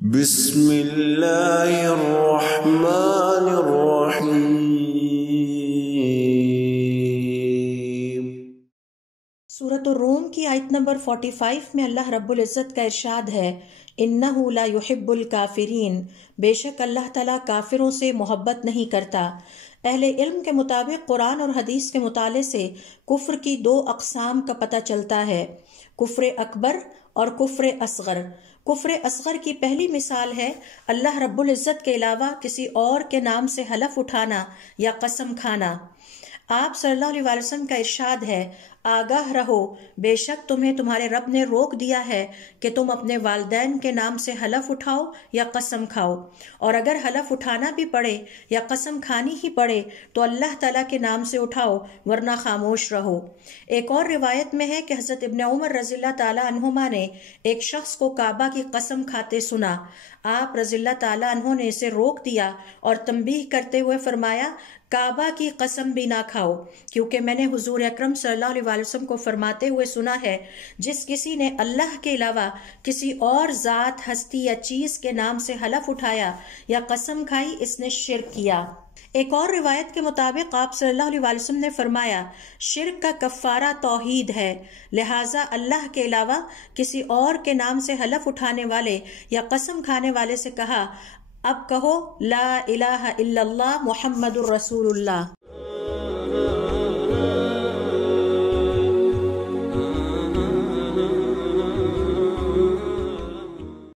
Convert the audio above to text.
بسم اللہ الرحمن الرحیم۔ سورۃ الروم کی آیت نمبر 45 میں اللہ رب العزت کا ارشاد ہے، اِنَّهُ لَا يُحِبُّ الْكَافِرِينَ، بے شک اللہ تعالیٰ کافروں سے محبت نہیں کرتا۔ اہل علم کے مطابق قرآن اور حدیث کے مطالعے سے کفر کی دو اقسام کا پتہ چلتا ہے، کفر اکبر اور کفر اصغر۔ کفر اصغر کی پہلی مثال ہے اللہ رب العزت کے علاوہ کسی اور کے نام سے حلف اٹھانا یا قسم کھانا۔ آپ صلی اللہ علیہ وسلم کا ارشاد ہے، آگاہ رہو، بے شک تمہیں تمہارے رب نے روک دیا ہے کہ تم اپنے والدین کے نام سے حلف اٹھاؤ یا قسم کھاؤ، اور اگر حلف اٹھانا بھی پڑے یا قسم کھانی ہی پڑے تو اللہ تعالیٰ کے نام سے اٹھاؤ ورنہ خاموش رہو۔ ایک اور روایت میں ہے کہ حضرت ابن عمر رضی اللہ تعالیٰ عنہما نے ایک شخص کو کعبہ کی قسم کھاتے سنا۔ آپ رضی اللہ تعالیٰ عنہ نے اسے روک دیا اور تنبیہ کرتے ہوئے فرمایا، کعبہ کی قسم بھی نہ کھاؤ، کیونکہ میں نے حضور اکرم صلی اللہ علیہ وسلم کو فرماتے ہوئے سنا ہے، جس کسی نے اللہ کے علاوہ کسی اور ذات، ہستی یا چیز کے نام سے حلف اٹھایا یا قسم کھائی، اس نے شرک کیا۔ ایک اور روایت کے مطابق آپ صلی اللہ علیہ وسلم نے فرمایا، شرک کا کفارہ توحید ہے، لہٰذا اللہ کے علاوہ کسی اور کے نام سے حلف اٹھانے والے یا قسم کھانے والے سے کہا، اب کہو لا الہ الا اللہ محمد الرسول اللہ۔